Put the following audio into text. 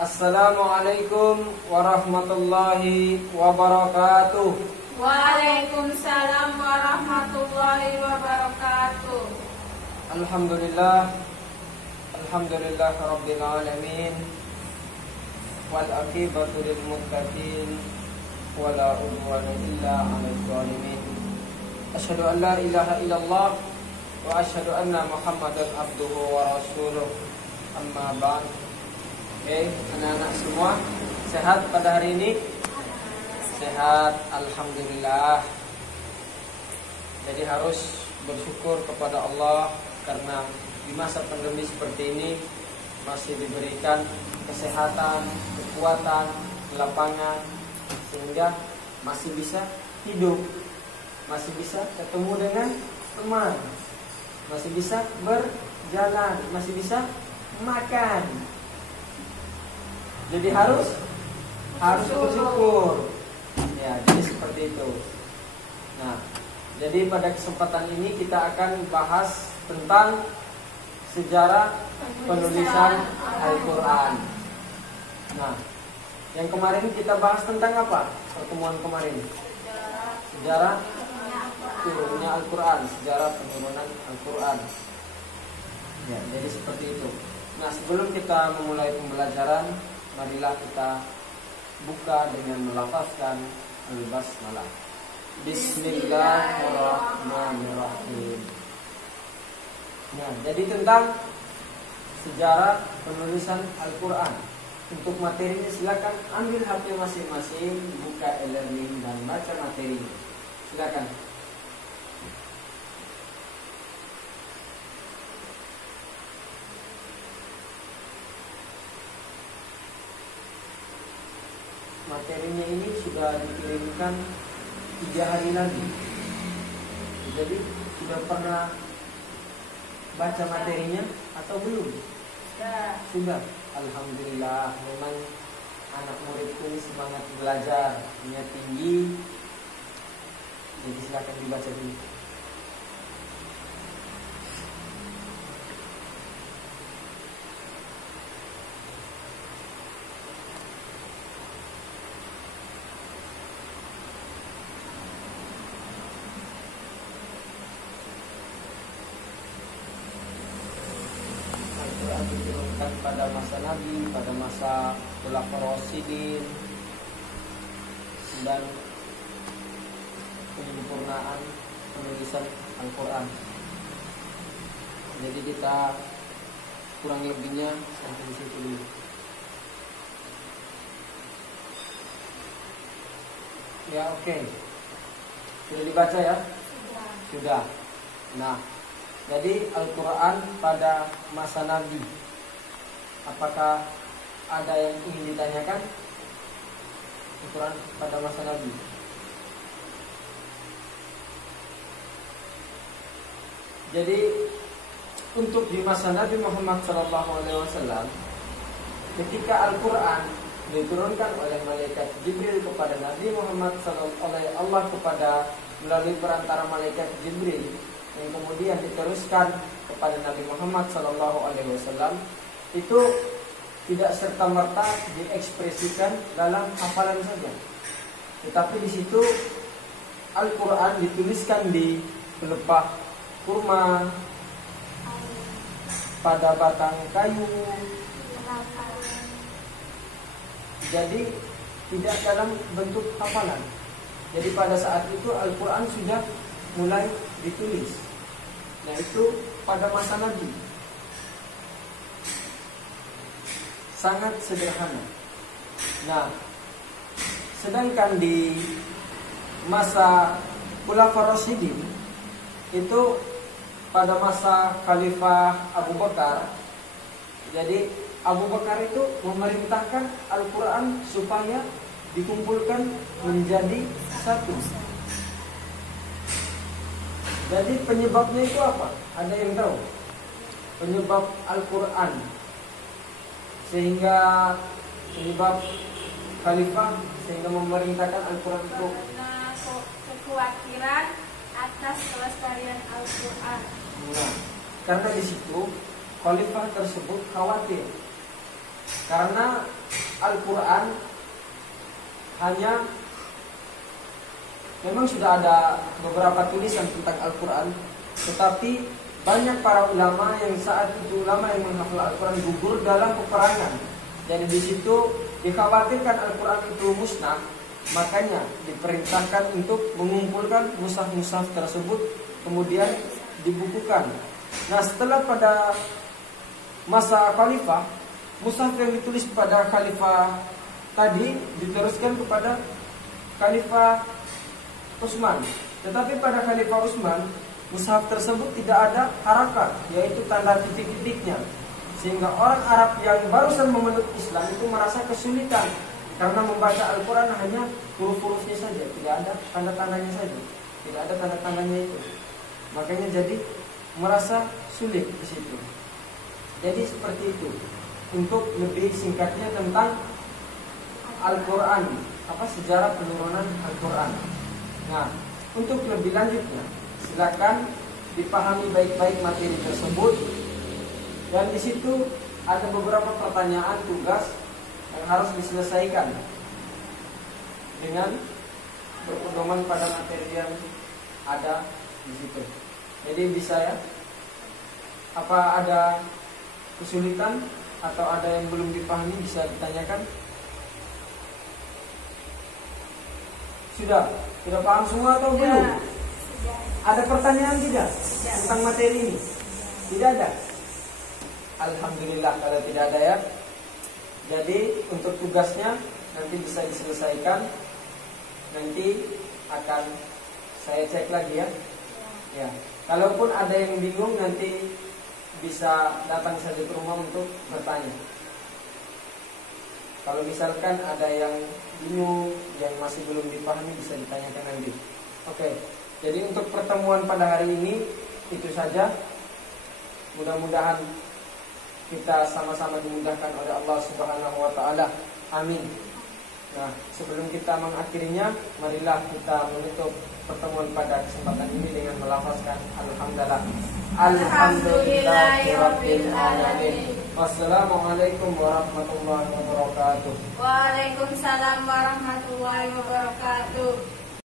Assalamualaikum warahmatullahi wabarakatuh. Waalaikumsalam warahmatullahi wabarakatuh. Alhamdulillah rabbil alamin. Wal aqibatu lil muttaqin wala udwana illa 'alal zalimin. Asyhadu an la ilaha illallah wa asyhadu anna Muhammadan abduhu wa rasuluh. Amma ba'd. Oke, anak-anak semua sehat pada hari ini? Sehat, alhamdulillah. Jadi harus bersyukur kepada Allah karena di masa pandemi seperti ini masih diberikan kesehatan, kekuatan, lapangan, sehingga masih bisa hidup, masih bisa ketemu dengan teman, masih bisa berjalan, masih bisa makan. Jadi harus bersyukur. Ya, jadi seperti itu. Nah, jadi pada kesempatan ini kita akan bahas tentang sejarah penulisan Al-Quran. Nah, yang kemarin kita bahas tentang apa? Pertemuan kemarin. Sejarah turunnya Al-Quran, sejarah penurunan Al-Quran. Ya, jadi seperti itu. Nah, sebelum kita memulai pembelajaran, marilah kita buka dengan melafazkan al-basmalah. Bismillahirrahmanirrahim. Nah, jadi tentang sejarah penulisan Al-Quran. Untuk materinya silakan ambil HP masing-masing, buka e-learning dan baca materinya. Silakan. Materinya ini sudah dikirimkan 3 hari lagi. Jadi sudah pernah baca materinya atau belum? Sudah. Alhamdulillah, memang anak muridku ini semangat belajarnya tinggi. Jadi silakan dibaca dulu. Diturunkan pada masa Nabi, pada masa Khulafaur Rasyidin, dan penyempurnaan penulisan Al-Quran. Jadi kita kurang lebihnya sampai di situ dulu. Ya, oke. Sudah dibaca ya? Sudah. Nah, jadi Al-Quran pada masa Nabi, apakah ada yang ingin ditanyakan? Al-Quran pada masa Nabi. Jadi untuk di masa Nabi Muhammad SAW, ketika Al-Quran diturunkan oleh malaikat Jibril kepada Nabi Muhammad SAW, oleh Allah kepada melalui perantara malaikat Jibril, yang kemudian diteruskan kepada Nabi Muhammad SAW, itu tidak serta-merta diekspresikan dalam hafalan saja, tetapi di situ Al-Quran dituliskan di pelepah kurma, pada batang kayu. Jadi tidak dalam bentuk hafalan. Jadi pada saat itu Al-Quran sudah mulai ditulis. Nah, itu pada masa Nabi. Sangat sederhana. Nah, sedangkan di masa Khulafaur Rasyidin, itu pada masa Khalifah Abu Bakar. Jadi Abu Bakar itu memerintahkan Al-Quran supaya dikumpulkan menjadi satu. Jadi penyebabnya itu apa? Ada yang tahu? Penyebab Al-Quran, sehingga penyebab Khalifah sehingga memerintahkan Al-Quran itu, karena kekhawatiran atas kelestarian Al-Quran. Nah, karena di situ Khalifah tersebut khawatir Karena Al-Quran hanya memang sudah ada beberapa tulisan tentang Al-Quran, tetapi banyak para ulama yang saat itu ulama yang menghafal Al-Quran gugur dalam peperangan. Dan di situ dikhawatirkan Al-Quran itu musnah, makanya diperintahkan untuk mengumpulkan mushaf-mushaf tersebut kemudian dibukukan. Nah, setelah pada masa khalifah, mushaf yang ditulis pada khalifah tadi diteruskan kepada khalifah Utsman. Tetapi pada khalifah Utsman, mushaf tersebut tidak ada harakat, yaitu tanda titik-titiknya. Sehingga orang Arab yang barusan memeluk Islam itu merasa kesulitan karena membaca Al-Quran hanya huruf-hurufnya saja, tidak ada tanda-tandanya saja, tidak ada tanda-tandanya itu. Makanya jadi merasa sulit di situ. Jadi seperti itu. Untuk lebih singkatnya tentang Al-Quran, sejarah penurunan Al-Quran. Nah, untuk lebih lanjutnya, silakan dipahami baik-baik materi tersebut. Dan di situ ada beberapa pertanyaan tugas yang harus diselesaikan dengan berpedoman pada materi yang ada di situ. Jadi bisa ya, apa ada kesulitan atau ada yang belum dipahami bisa ditanyakan. Sudah paham semua atau belum? Ada pertanyaan tidak tentang materi ini? Tidak ada. Alhamdulillah kalau tidak ada ya. Jadi untuk tugasnya nanti bisa diselesaikan. Nanti akan saya cek lagi ya. Ya. Kalaupun ada yang bingung nanti bisa datang saja ke rumah untuk bertanya. Kalau misalkan ada yang bingung, yang masih belum dipahami bisa ditanyakan nanti. Oke. Jadi untuk pertemuan pada hari ini itu saja. Mudah-mudahan kita sama-sama dimudahkan oleh Allah Subhanahu wa taala. Amin. Nah, sebelum kita mengakhirinya, marilah kita menutup pertemuan pada kesempatan ini dengan melafazkan alhamdulillah. Alhamdulillahirabbil alamin. Wassalamualaikum warahmatullahi wabarakatuh. Waalaikumsalam warahmatullahi wabarakatuh.